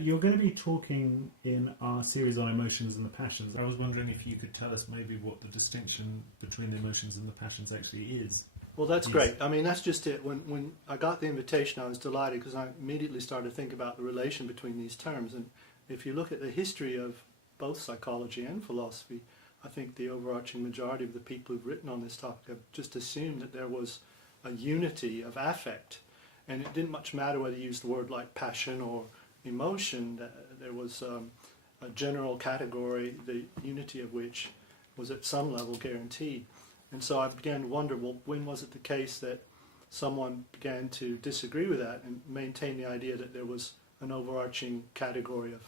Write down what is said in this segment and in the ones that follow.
You're going to be talking in our series on emotions and the passions. I was wondering if you could tell us maybe what the distinction between the emotions and the passions actually is. Well, that's great. I mean, that's just it. When I got the invitation, I was delighted because I immediately started to think about the relation between these terms. And if you look at the history of both psychology and philosophy, I think the overarching majority of the people who've written on this topic have just assumed that there was a unity of affect. And it didn't much matter whether you used the word like passion or emotion. There was a general category, the unity of which was at some level guaranteed. And so I began to wonder, well, when was it the case that someone began to disagree with that and maintain the idea that there was an overarching category of,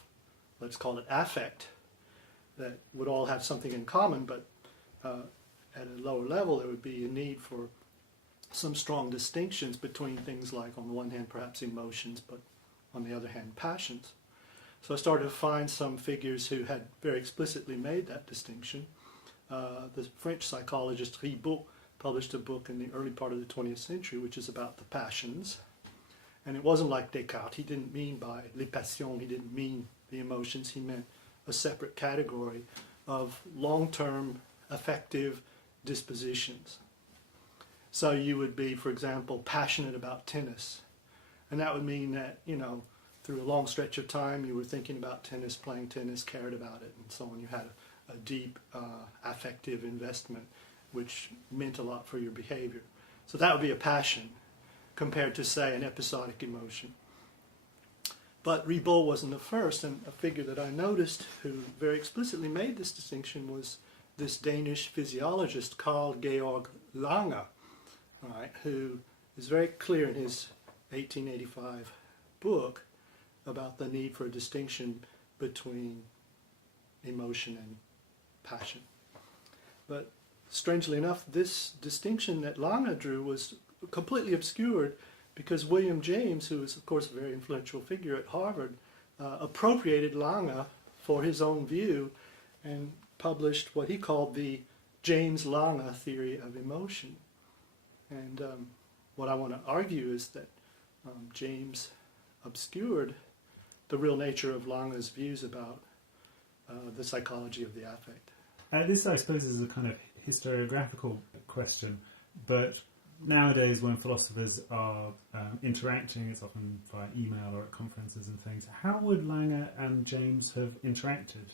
let's call it affect, that would all have something in common, but at a lower level there would be a need for some strong distinctions between things like, on the one hand, perhaps emotions, but on the other hand, passions. So I started to find some figures who had very explicitly made that distinction. The French psychologist Ribot published a book in the early part of the 20th century which is about the passions. And it wasn't like Descartes. He didn't mean by les passions, he didn't mean the emotions. He meant a separate category of long-term affective dispositions. So you would be, for example, passionate about tennis. And that would mean that, you know, through a long stretch of time you were thinking about tennis, playing tennis, cared about it, and so on. You had a deep affective investment which meant a lot for your behavior. So that would be a passion compared to, say, an episodic emotion. But Ribot wasn't the first, and a figure that I noticed who very explicitly made this distinction was this Danish physiologist Carl Georg Lange, right, who is very clear in his 1885 book about the need for a distinction between emotion and passion. But strangely enough, this distinction that Lange drew was completely obscured because William James, who is of course a very influential figure at Harvard, appropriated Lange for his own view and published what he called the James-Lange theory of emotion. And what I want to argue is that James obscured the real nature of Lange's views about the psychology of the affect. This, I suppose, is a kind of historiographical question, but nowadays when philosophers are interacting, it's often via email or at conferences and things. How would Lange and James have interacted?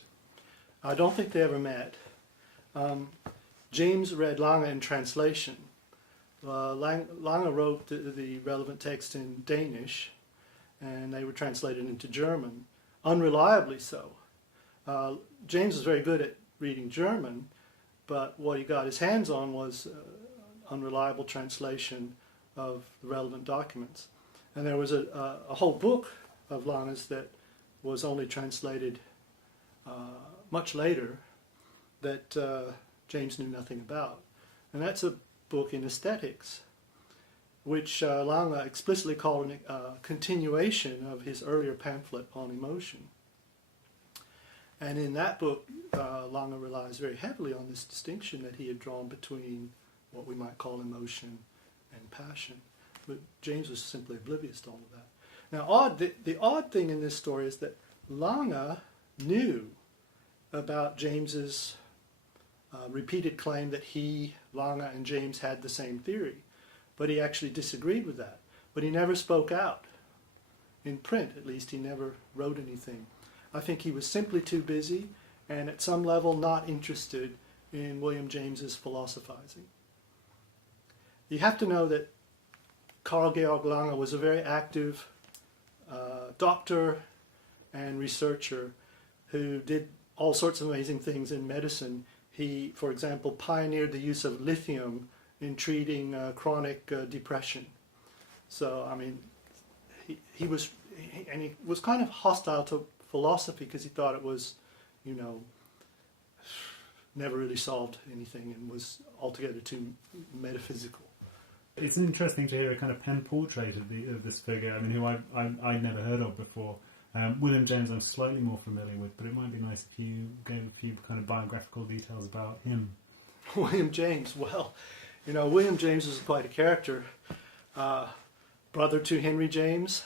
I don't think they ever met. James read Lange in translation. Lange wrote the relevant text in Danish, and they were translated into German, unreliably so. James was very good at reading German, but what he got his hands on was unreliable translation of the relevant documents. And there was a whole book of Lange's that was only translated much later that James knew nothing about. And that's a book in aesthetics, which Lange explicitly called a continuation of his earlier pamphlet on emotion. And in that book, Lange relies very heavily on this distinction that he had drawn between what we might call emotion and passion. But James was simply oblivious to all of that. Now, the odd thing in this story is that Lange knew about James's repeated claim that he, Lange, and James had the same theory. But he actually disagreed with that. But he never spoke out. In print, at least, he never wrote anything. I think he was simply too busy and at some level not interested in William James's philosophizing. You have to know that Carl Georg Lange was a very active doctor and researcher who did all sorts of amazing things in medicine. He, for example, pioneered the use of lithium in treating chronic depression. So, I mean, he was kind of hostile to philosophy because he thought it was, you know, never really solved anything and was altogether too metaphysical. It's interesting to hear a kind of pen portrait of this figure, I mean, who I'd never heard of before. William James I'm slightly more familiar with, but it might be nice if you gave a few kind of biographical details about him. William James, well, you know, William James was quite a character. Brother to Henry James,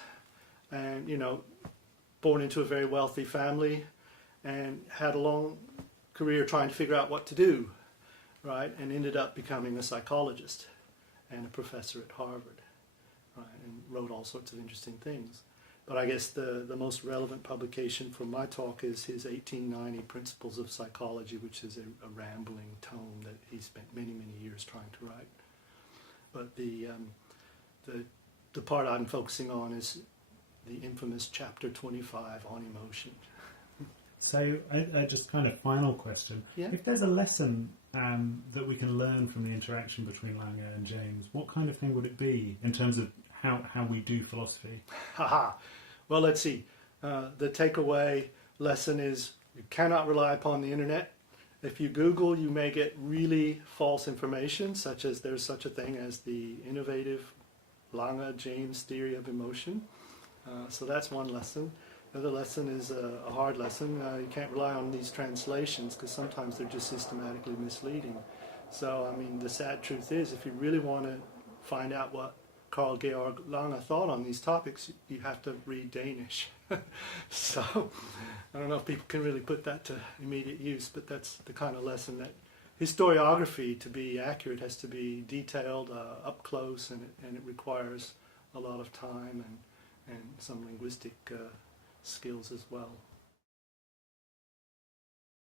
and, you know, born into a very wealthy family and had a long career trying to figure out what to do, right? And ended up becoming a psychologist and a professor at Harvard, right? And wrote all sorts of interesting things. But I guess the most relevant publication for my talk is his 1890 Principles of Psychology, which is a rambling tome that he spent many, many years trying to write. But the part I'm focusing on is the infamous chapter 25 on emotion. So, just kind of final question. Yeah. If there's a lesson that we can learn from the interaction between Lange and James, what kind of thing would it be in terms of how we do philosophy? Haha. Well, let's see. The takeaway lesson is you cannot rely upon the internet. If you Google, you may get really false information, such as there's such a thing as the innovative Lange-James theory of emotion. So that's one lesson. Another lesson is a hard lesson. You can't rely on these translations because sometimes they're just systematically misleading. So, I mean, the sad truth is if you really want to find out what Carl Georg Lange thought on these topics, you have to read Danish. So, I don't know if people can really put that to immediate use, but that's the kind of lesson that historiography, to be accurate, has to be detailed, up close, and it requires a lot of time and some linguistic skills as well.